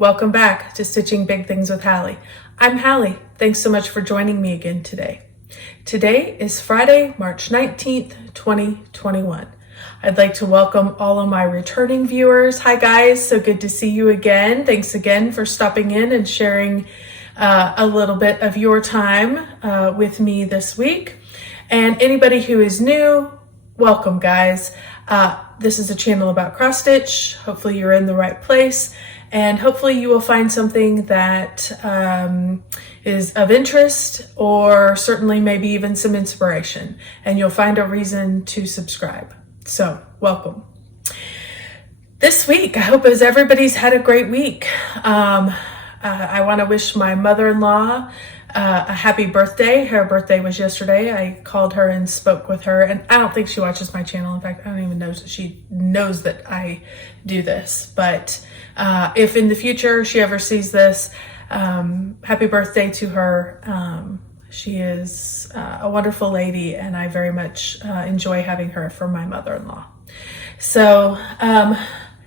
Welcome back to Stitching Big Things with Hallie. I'm Hallie. Thanks so much for joining me again today. Today is Friday, March 19th, 2021. I'd like to welcome all of my returning viewers. Hi guys, so good to see you again. Thanks again for stopping in and sharing a little bit of your time with me this week. And anybody who is new, welcome guys. This is a channel about cross stitch. Hopefully you're in the right place, and hopefully you will find something that is of interest, or certainly maybe even some inspiration, and you'll find a reason to subscribe. So welcome. This week, I hope as everybody's had a great week. I want to wish my mother-in-law a happy birthday. Her birthday was yesterday. I called her and spoke with her, and I don't think she watches my channel. In fact, I don't even know that she knows that I do this. But if in the future she ever sees this, happy birthday to her. She is a wonderful lady, and I very much enjoy having her for my mother-in-law. So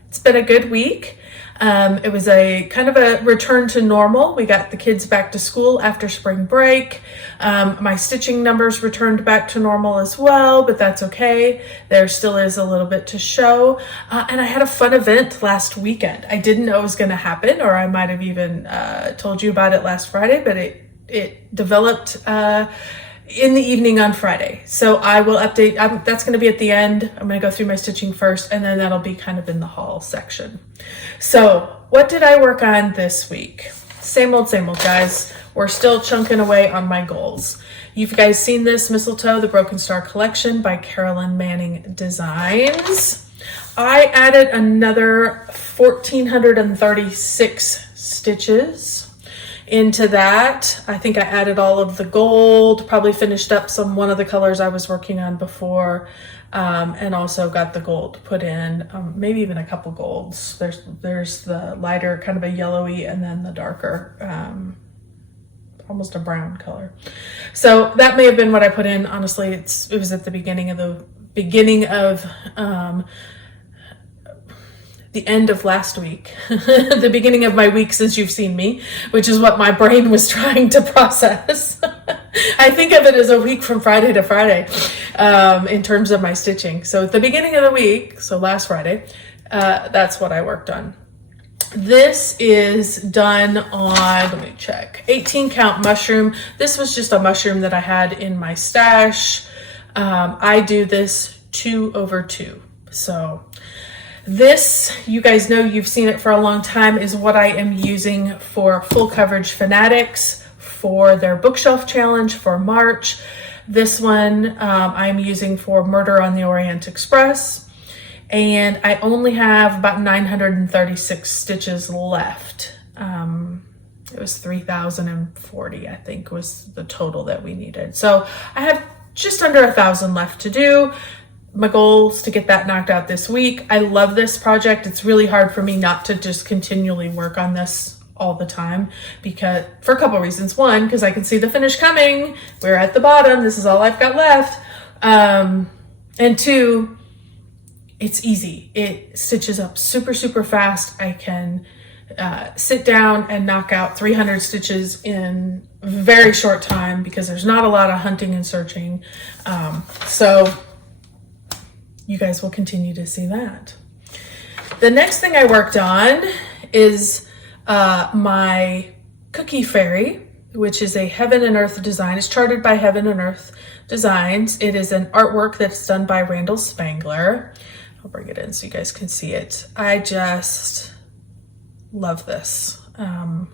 it's been a good week. It was a kind of a return to normal. We got the kids back to school after spring break. My stitching numbers returned back to normal as well, but that's okay. There still is a little bit to show. And I had a fun event last weekend. I didn't know it was going to happen, or I might have even told you about it last Friday, but it developed in the evening on Friday. So I will update. That's going to be at the end. I'm going to go through my stitching first, and then that'll be kind of in the haul section. So what did I work on this week? Same old, guys. We're still chunking away on my goals. You've guys seen this Mistletoe, the Broken Star Collection by Carolyn Manning Designs. I added another 1,436 stitches into that. I think I added all of the gold, probably finished up one of the colors I was working on before, and also got the gold put in, maybe even a couple golds. There's the lighter, kind of a yellowy, and then the darker, almost a brown color. So that may have been what I put in. Honestly, it was at the beginning of the end of last week, the beginning of my week since you've seen me, which is what my brain was trying to process. I think of it as a week from Friday to Friday in terms of my stitching. So at the beginning of the week, so last Friday, that's what I worked on. This is done on, let me check, 18 count mushroom. This was just a mushroom that I had in my stash. I do this 2/2. So this, you guys know, you've seen it for a long time, is what I am using for Full Coverage Fanatics for their bookshelf challenge for March. This one I'm using for Murder on the Orient Express, and I only have about 936 stitches left. It was 3,040, I think, was the total that we needed. So I have just under 1,000 left to do. My goal is to get that knocked out this week. I love this project. It's really hard for me not to just continually work on this all the time, because for a couple reasons. One, because I can see the finish coming. We're at the bottom. This is all I've got left. And two, it's easy. It stitches up super, super fast. I can sit down and knock out 300 stitches in a very short time because there's not a lot of hunting and searching. So you guys will continue to see that. The next thing I worked on is my Cookie Fairy, which is a Heaven and Earth design. It's charted by Heaven and Earth Designs. It is an artwork that's done by Randal Spangler. I'll bring it in so you guys can see it. I just love this. Love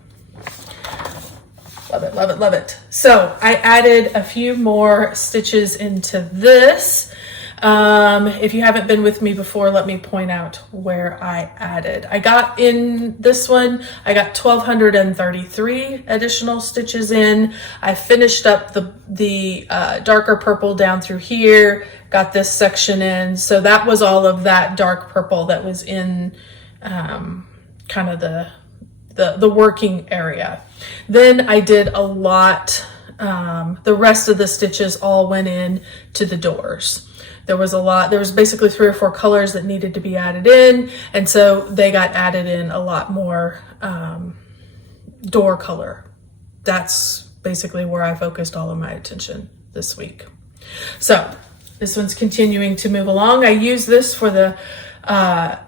it, love it, love it. So I added a few more stitches into this. If you haven't been with me before, let me point out where I added. I got in this one, I got 1,233 additional stitches in. I finished up the darker purple down through here, got this section in. So that was all of that dark purple that was in kind of the working area. Then I did a lot The rest of the stitches all went in to the doors. There was basically 3 or 4 colors that needed to be added in, and so they got added in a lot more door color. That's basically where I focused all of my attention this week. So this one's continuing to move along. I use this for the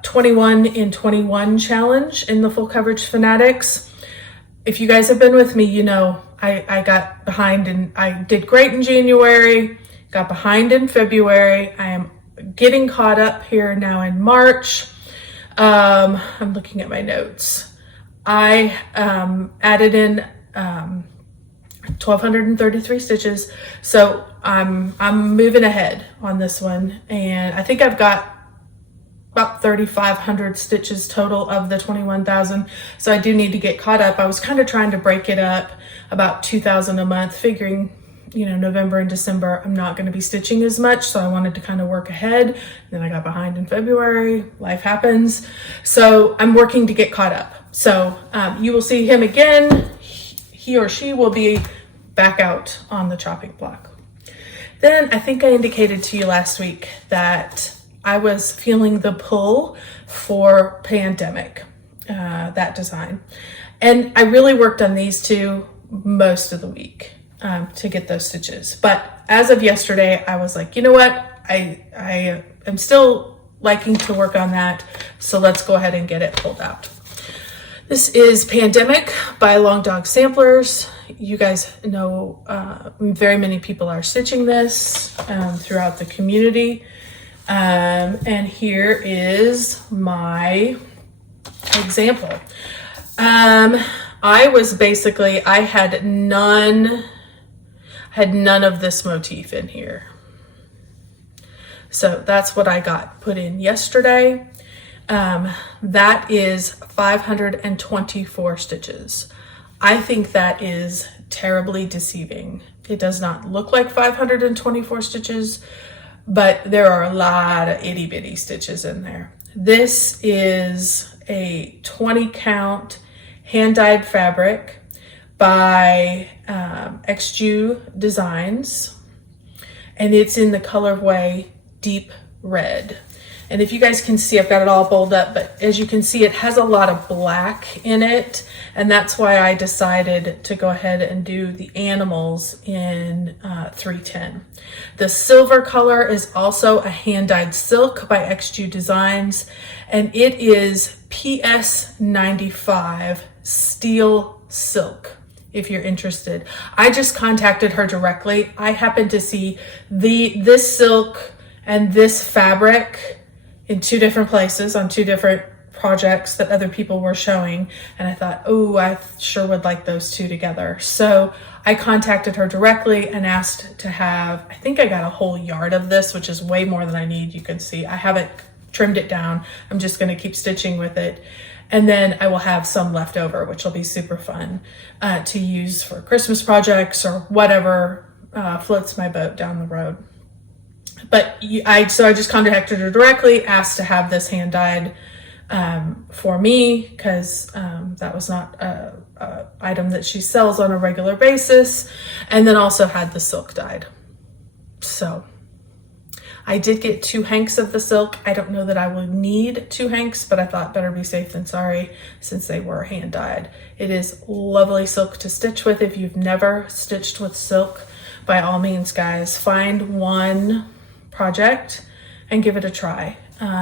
21 in 21 challenge in the Full Coverage Fanatics. If you guys have been with me, you know I got behind, and I did great in January, got behind in February. I am getting caught up here now in March. I'm looking at my notes. I added in 1,233 stitches, so I'm moving ahead on this one, and I think I've got about 3,500 stitches total of the 21,000, so I do need to get caught up. I was kind of trying to break it up about 2,000 a month, figuring, you know, November and December I'm not going to be stitching as much, so I wanted to kind of work ahead. And then I got behind in February. Life happens, so I'm working to get caught up. So you will see him again. He or she will be back out on the chopping block. Then I think I indicated to you last week that I was feeling the pull for Pandemic, that design. And I really worked on these two most of the week to get those stitches. But as of yesterday, I was like, you know what? I am still liking to work on that. So let's go ahead and get it pulled out. This is Pandemic by Long Dog Samplers. You guys know very many people are stitching this throughout the community. And here is my example. I had none of this motif in here. So that's what I got put in yesterday. That is 524 stitches. I think that is terribly deceiving. It does not look like 524 stitches, but there are a lot of itty bitty stitches in there. This is a 20 count hand dyed fabric by XJU Designs, and it's in the colorway Deep Red. And if you guys can see, I've got it all bowled up, but as you can see, it has a lot of black in it. And that's why I decided to go ahead and do the animals in 310. The silver color is also a hand-dyed silk by XJU Designs, and it is PS 95 steel silk. If you're interested, I just contacted her directly. I happened to see this silk and this fabric in 2 different places on 2 different projects that other people were showing. And I thought, oh, I sure would like those 2 together. So I contacted her directly and asked to have, I think I got a whole yard of this, which is way more than I need. You can see I haven't trimmed it down. I'm just going to keep stitching with it. And then I will have some left over, which will be super fun to use for Christmas projects or whatever floats my boat down the road. But I just contacted her directly, asked to have this hand dyed for me, because that was not a item that she sells on a regular basis, and then also had the silk dyed. So I did get 2 hanks of the silk. I don't know that I will need 2 hanks, but I thought better be safe than sorry since they were hand dyed. It is lovely silk to stitch with. If you've never stitched with silk, by all means, guys, find one project and give it a try.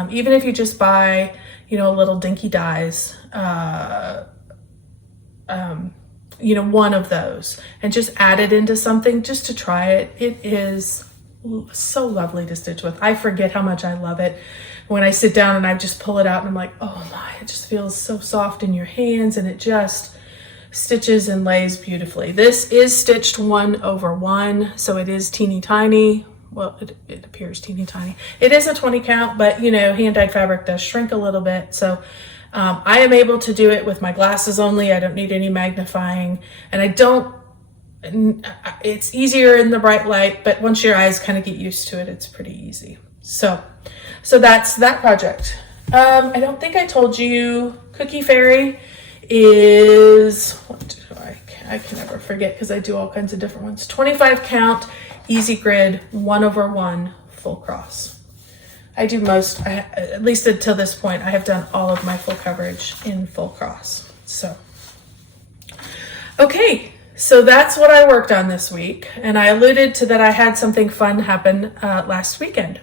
Even if you just buy, little dinky dyes, one of those, and just add it into something just to try it. It is so lovely to stitch with. I forget how much I love it when I sit down and I just pull it out and I'm like, oh my, it just feels so soft in your hands, and it just stitches and lays beautifully. This is stitched 1/1, so it is teeny tiny. Well, it appears teeny tiny. It is a 20 count, but hand-dyed fabric does shrink a little bit. So I am able to do it with my glasses only. I don't need any magnifying, and it's easier in the bright light, but once your eyes kind of get used to it, it's pretty easy. So that's that project. I don't think I told you Cookie Fairy is, what do I I can never forget because I do all kinds of different ones. 25 count, easy grid, 1/1, full cross. I do most, at least until this point, I have done all of my full coverage in full cross. So, okay, so that's what I worked on this week. And I alluded to that I had something fun happen last weekend.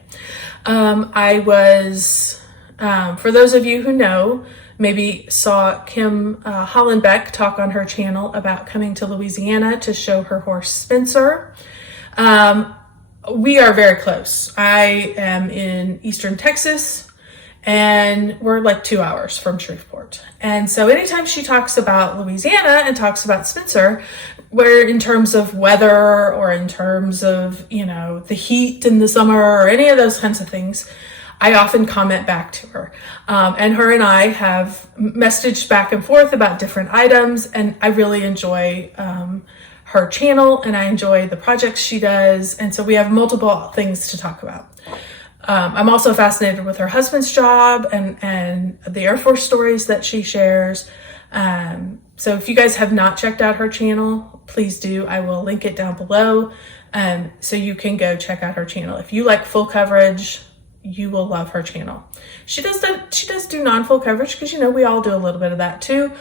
I was, for those of you who know, maybe saw Kim Hollenbeck talk on her channel about coming to Louisiana to show her horse Spencer. We are very close. I am in Eastern Texas and we're like 2 hours from Shreveport. And so anytime she talks about Louisiana and talks about Spencer, where in terms of weather or in terms of, you know, the heat in the summer or any of those kinds of things, I often comment back to her. And her and I have messaged back and forth about different items, and I really enjoy her channel and I enjoy the projects she does. And so we have multiple things to talk about. I'm also fascinated with her husband's job and the Air Force stories that she shares. So if you guys have not checked out her channel, please do. I will link it down below. So you can go check out her channel. If you like full coverage, you will love her channel. She does do non-full coverage because, you know, we all do a little bit of that too,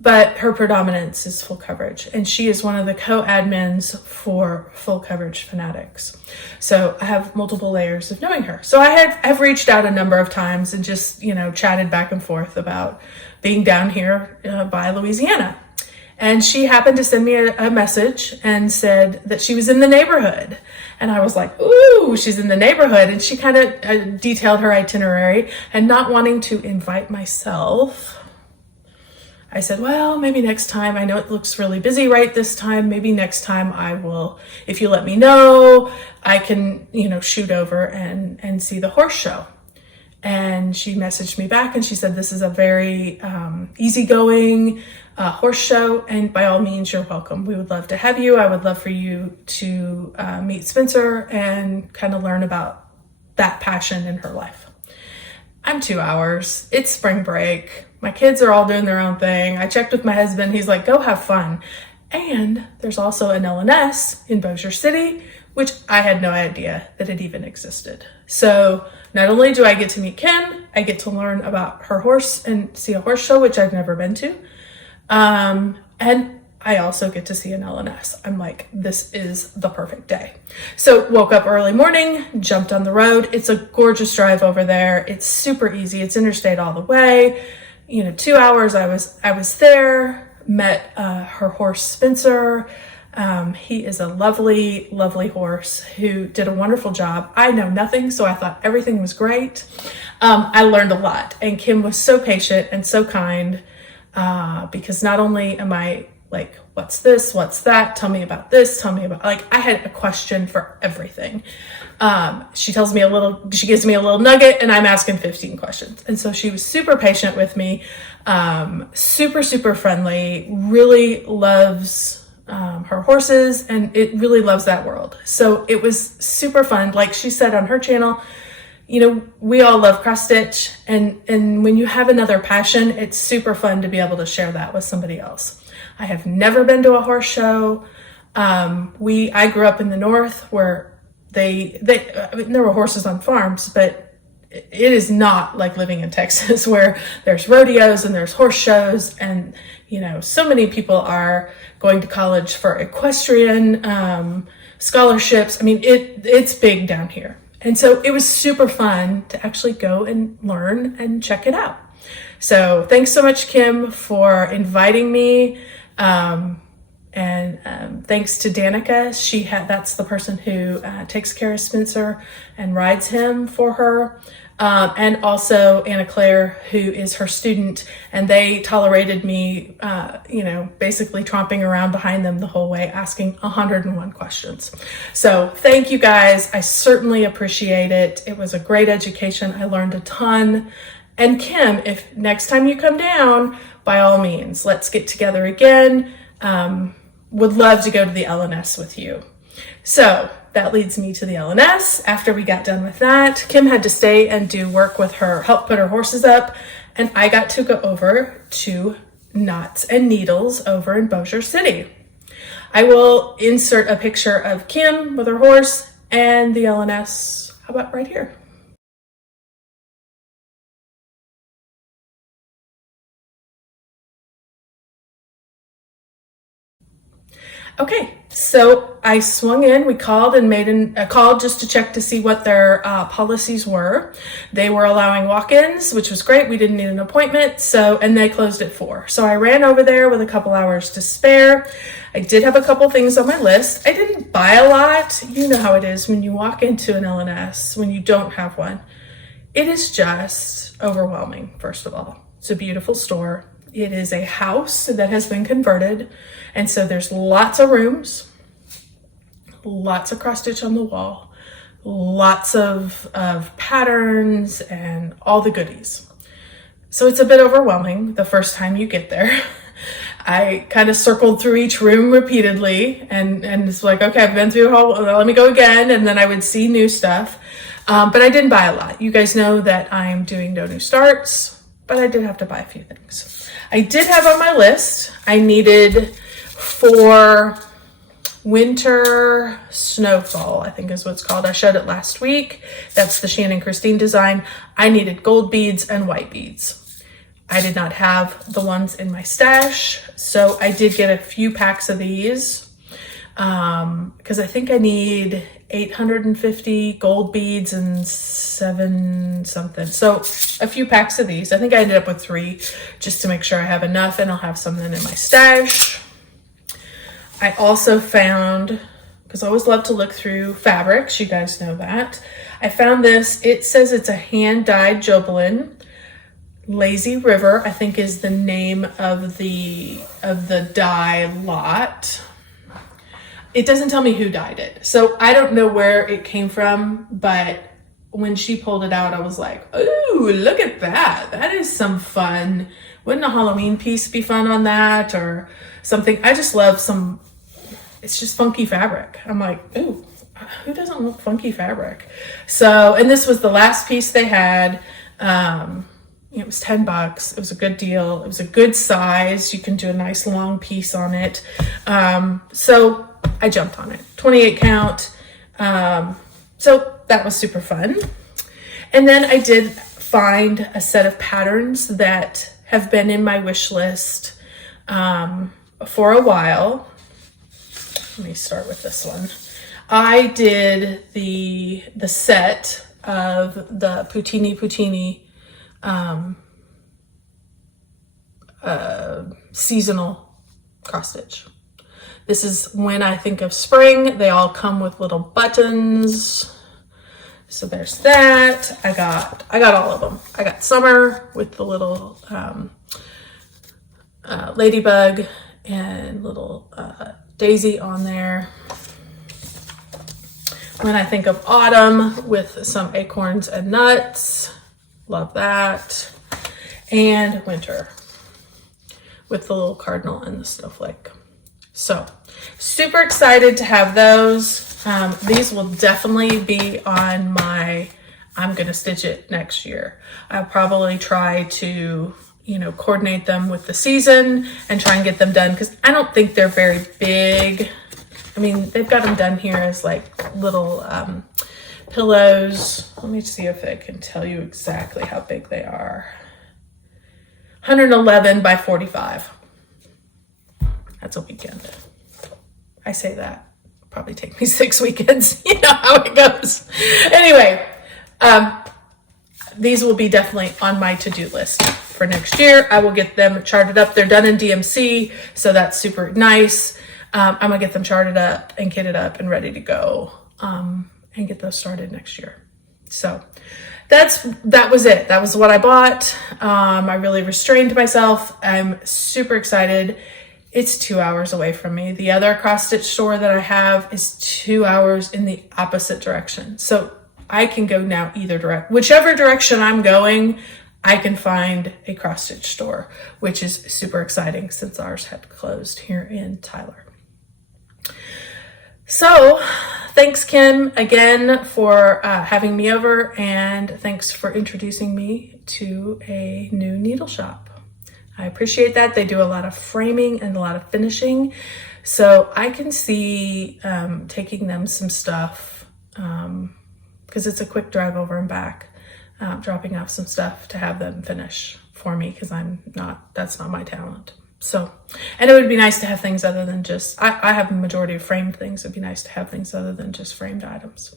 but her predominance is full coverage. And she is one of the co-admins for Full Coverage Fanatics. So I have multiple layers of knowing her. So I've reached out a number of times and just, you know, chatted back and forth about being down here by Louisiana. And she happened to send me a message and said that she was in the neighborhood. And I was like, ooh, she's in the neighborhood. And she kind of detailed her itinerary, and not wanting to invite myself, I said, well, maybe next time. I know it looks really busy right this time. Maybe next time I will, if you let me know, I can, you know, shoot over and see the horse show. And she messaged me back and she said, this is a very easygoing horse show, and by all means, you're welcome. We would love to have you. I would love for you to meet Spencer and kind of learn about that passion in her life. I'm 2 hours. It's spring break. My kids are all doing their own thing. I checked with my husband. He's like, go have fun. And there's also an LNS in Bossier City, which I had no idea that it even existed. So not only do I get to meet Kim, I get to learn about her horse and see a horse show, which I've never been to. And I also get to see an LNS. I'm like, this is the perfect day. So woke up early morning, jumped on the road. It's a gorgeous drive over there. It's super easy. It's interstate all the way. You know, 2 hours I was there, met her horse Spencer. He is a lovely, lovely horse who did a wonderful job. I know nothing, so I thought everything was great. I learned a lot, and Kim was so patient and so kind, because not only am I like, what's this, what's that, tell me about this, tell me about, like, I had a question for everything. She gives me a little nugget and I'm asking 15 questions. And so she was super patient with me, super, super friendly, really loves her horses, and it really loves that world. So it was super fun. Like she said on her channel, you know, we all love cross stitch, and when you have another passion, it's super fun to be able to share that with somebody else. I have never been to a horse show. I grew up in the North where I mean, there were horses on farms, but it is not like living in Texas where there's rodeos and there's horse shows, and you know, so many people are going to college for equestrian scholarships. I mean, it's big down here. And so it was super fun to actually go and learn and check it out. So thanks so much, Kim, for inviting me. And thanks to Danica. That's the person who takes care of Spencer and rides him for her. And also Anna Claire, who is her student, and they tolerated me, basically tromping around behind them the whole way, asking 101 questions. So thank you guys. I certainly appreciate it. It was a great education. I learned a ton. And Kim, if next time you come down, by all means, let's get together again. Would love to go to the LNS with you. So that leads me to the LNS. After we got done with that, Kim had to stay and do work with her, help put her horses up, and I got to go over to Knots and Needles over in Bossier City. I will insert a picture of Kim with her horse and the LNS. How about right here? Okay, so I swung in. We called and made a call just to check to see what their policies were. They were allowing walk-ins, which was great. We didn't need an appointment, and they closed at 4. So I ran over there with a couple hours to spare. I did have a couple things on my list. I didn't buy a lot. You know how it is when you walk into an LNS when you don't have one. It is just overwhelming, first of all. It's a beautiful store. It is a house that has been converted, and so there's lots of rooms, lots of cross stitch on the wall, lots of patterns and all the goodies. So it's a bit overwhelming the first time you get there. I kind of circled through each room repeatedly and it's like, okay, I've been through the whole, let me go again. And then I would see new stuff. But I didn't buy a lot. You guys know that I'm doing no new starts, but I did have to buy a few things. I did have on my list, I needed for winter snowfall, I think is what it's called. I showed it last week. That's the Shannon Christine design. I needed gold beads and white beads. I did not have the ones in my stash, so I did get a few packs of these because I think I need 850 gold beads and 7 something. So a few packs of these. I think I ended up with 3 just to make sure I have enough, and I'll have something in my stash. I also found, because I always love to look through fabrics, you guys know that. I found this. It says it's a hand-dyed Jobelin. Lazy River, I think, is the name of the dye lot. It doesn't tell me who dyed it, so I don't know where it came from, but when she pulled it out, I was like, ooh, look at that. That is some fun. Wouldn't a Halloween piece be fun on that or something? I just love it's just funky fabric. I'm like, ooh, who doesn't love funky fabric? So, and this was the last piece they had. It was $10. It was a good deal. It was a good size. You can do a nice long piece on it. So I jumped on it. 28 count. So that was super fun. And then I did find a set of patterns that have been in my wish list for a while. Let me start with this one. I did the set of the Putini seasonal cross stitch. This is when I think of spring. They all come with little buttons. So there's that. I got all of them. I got summer with the little ladybug and little daisy on there. When I think of autumn with some acorns and nuts, love that. And winter with the little cardinal and the snowflake. So super excited to have those. These will definitely be on my, I'm gonna stitch it next year. I'll probably try to, coordinate them with the season and try and get them done because I don't think they're very big. I mean, they've got them done here as like little pillows. Let me see if I can tell you exactly how big they are. 111 by 45. That's a weekend. I say that. Probably take me 6 weekends. You know how it goes. Anyway, these will be definitely on my to-do list for next year. I will get them charted up. They're done in DMC, so that's super nice. I'm gonna get them charted up and kitted up and ready to go and get those started next year. So that was it. That was what I bought. I really restrained myself. I'm super excited. It's 2 hours away from me. The other cross stitch store that I have is 2 hours in the opposite direction. So I can go now either direction. Whichever direction I'm going, I can find a cross stitch store, which is super exciting since ours had closed here in Tyler. So thanks, Kim, again for having me over, and thanks for introducing me to a new needle shop. I appreciate that. They do a lot of framing and a lot of finishing. So I can see taking them some stuff, because it's a quick drive over and back, dropping off some stuff to have them finish for me, because that's not my talent. So, and it would be nice to have things other than just, I have a majority of framed things. It'd be nice to have things other than just framed items.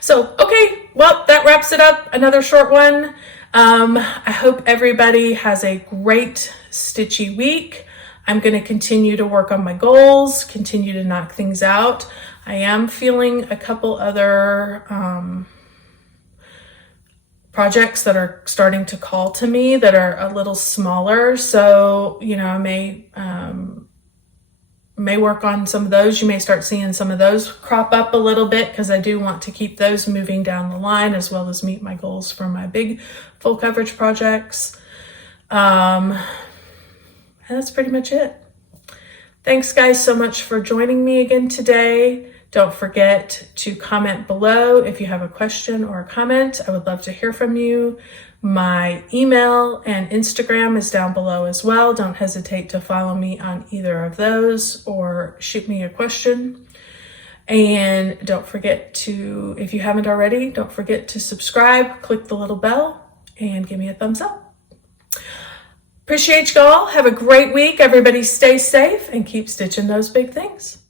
So, okay, well, that wraps it up. Another short one. I hope everybody has a great stitchy week. I'm going to continue to work on my goals, continue to knock things out. I am feeling a couple other projects that are starting to call to me that are a little smaller. So, I may work on some of those. You may start seeing some of those crop up a little bit, because I do want to keep those moving down the line, as well as meet my goals for my big full coverage projects. And that's pretty much it. Thanks guys so much for joining me again today. Don't forget to comment below if you have a question or a comment. I would love to hear from you. My email and Instagram is down below as well. Don't hesitate to follow me on either of those or shoot me a question. And don't forget to, if you haven't already, don't forget to subscribe, click the little bell, and give me a thumbs up. Appreciate you all. Have a great week. Everybody stay safe and keep stitching those big things.